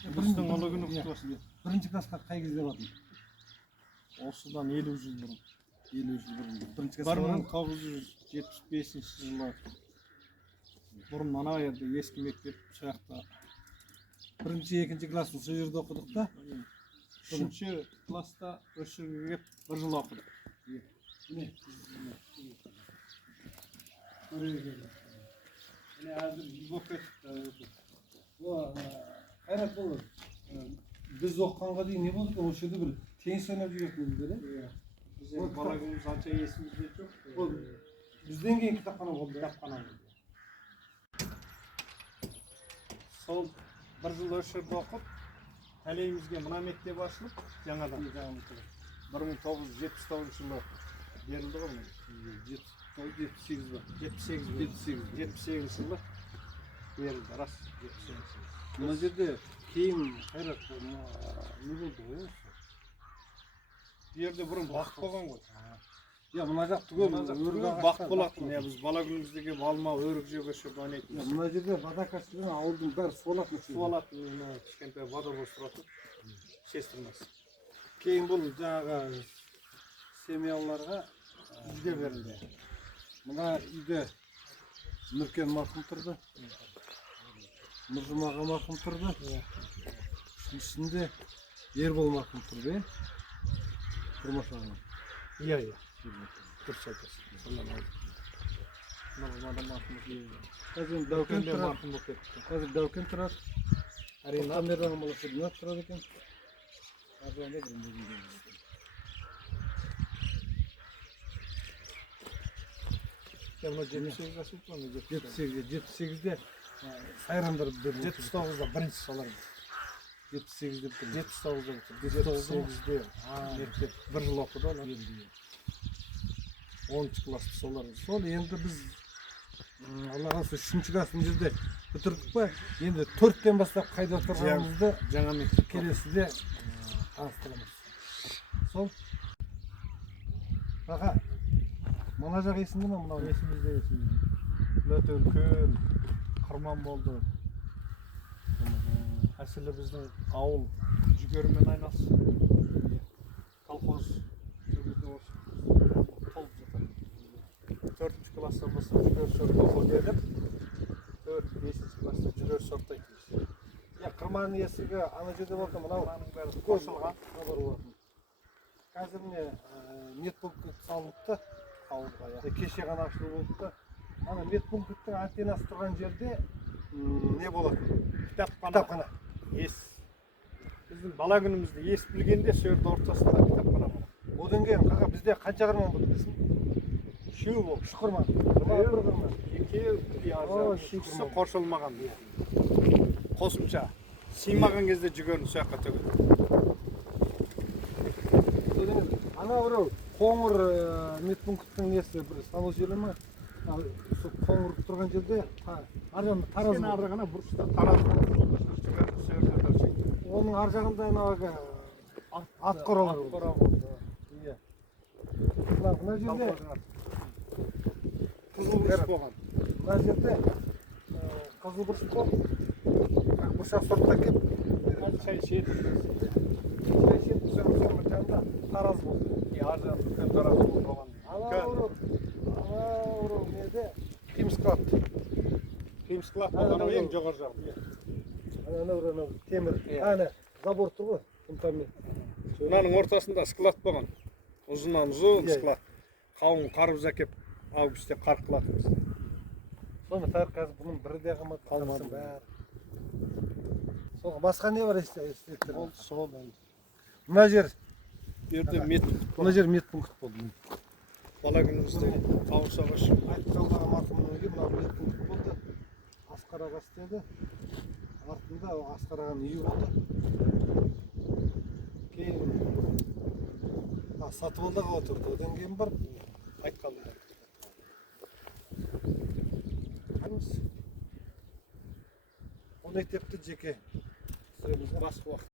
Біздің ұлы күні құтты болсын. Бірінші классқа қай кезде бардың? Осыдан 50 жыл бұрын. 50 жыл бұрын. Бірінші классқа бардың? 1975 жылы. Бұрын ана жерде ескі мектеп сол жақта. Бірінші, екінші классын сол жерде оқыдық та? Үшінші класста осы жерге келіп бір жыл оқыдық. Міне әзір болып кетті. Қайрат болды. Біз оққанға дейін не болды екен? Осы жерде бір теннис ойнап жүретінбіз де? Біз бала күніміз анша есімізде жоқ. Бізден кейін кітапхана болды. Кітапхана болды. Сол бір жыл осы жерде оқып, әлейімізге мына мектеп ашылып, жаңадан 1979 жылы берілді ғой. 78 ба? 78 жылы берілді, рас 78. Мына жерде кейін Қайрат не болды ғой? Bu yerде бұрын бақ болған ғой. Мына жақ түгел бақ болатын. Біз бала күнімізде келіп алма, өрік жеп өшіп ойнайтынбыз. Мына жерде водокашты деген ауылдың бәрі су алатын. Су алатын, кішкентай водовоз тұратын. Шестірмес. Кейін бұл жаңағы семьяларға үйде берілді. Мына үйде Нұркен марқұм тұрды. Нұржұм аға марқұм тұрды. Үшіншісінде Ербол марқұм тұрды. Тұрмаш аға. Иә. Дұрыс айтасың. Сонда Нұржұм аға марқұм тұрды. Қазір Дәукен тұрады. Қазір Дәукен тұрады. Тоқтамер ағам баласы Ринат тұрады екен. Мына 78 жас өтті ме? 78-де сайрандар берді. 79-да бірінші саларым. 78-де бітірді. 79-да бітірді. 78-де мектеп бір жыл оқыды олар. 10-шы класты солар. Сол енді біз Алла қаласа 3-ші класстың жерде бітірдік па, енді 4-тен бастап қайда отырғанымызды жаңа мектеп келесіде таныстырамыз. Сол. Аға, мына жақ есіңде ме мынау? Есімізде. Өте үлкен қырман болды. Әсілі біздің ауыл жүгерімен айналысты. Колхоз жүргізді осы. Толып жатыр. 4-ші класстан бастап жүгер сорт оқып едік. 4-5-ші класста жүгер сорттайтынбыз. Қырманның есігі ана жерде болды, мынау қосылған. Қазір міне медпункт салыныпты ауылға. Кеше ғана ашылып болыпты. Ана медпункттың антеннасы тұрған жерде не болады? Кітапхана. Ес. Біздің бала күнімізде ес білгенде сол жерде ортасында кітапхана болады. Одан кейін қаға бізде қанша қырман болды білесің? 3 болды. 3 қырман. Екеуі қоршалмаған. Қосымша. Сыймаған кезде жүгерін сол жаққа төгеді. Ана біреу қоңыр медпункттың несі бір салу жері ме? Қоңыр тұрған жерде тараз. Сен арығына бұрышта тараз болып оның ар жағында ат қора болды. Мына жерде қызыл бұрыш болған. Мына жерде қызыл бұрыш болып бұршақ сортта келіп Шай ішеді. жанында тараз болды. Ар жағында үлкен тараз болған. Ана неде қимсклад. Қимсклад болған ең жоғары жағы. Ана темір. Ана забор тұр ғой. Мынаның ортасында склад болған. Ұзынан ұзын склад. Қауын қарбыз әкеп августте қар қылатынбыз. Соны қазір бұның бірі де қалмады. Соға басқа не бар естеліктер? Сол. Мына жер Мына жер медпункт болды. Бала күнімізде қауырса баш. Айтқалдағы марқұмның үйі мына медпункт болды. Асқар аға істеді. Артында Асқар ағаның үйі болды. Кейін Сатыбалдаға отырды. Одан кейін барып Айтқалында. Ол мектепті жеке басқа уақыт.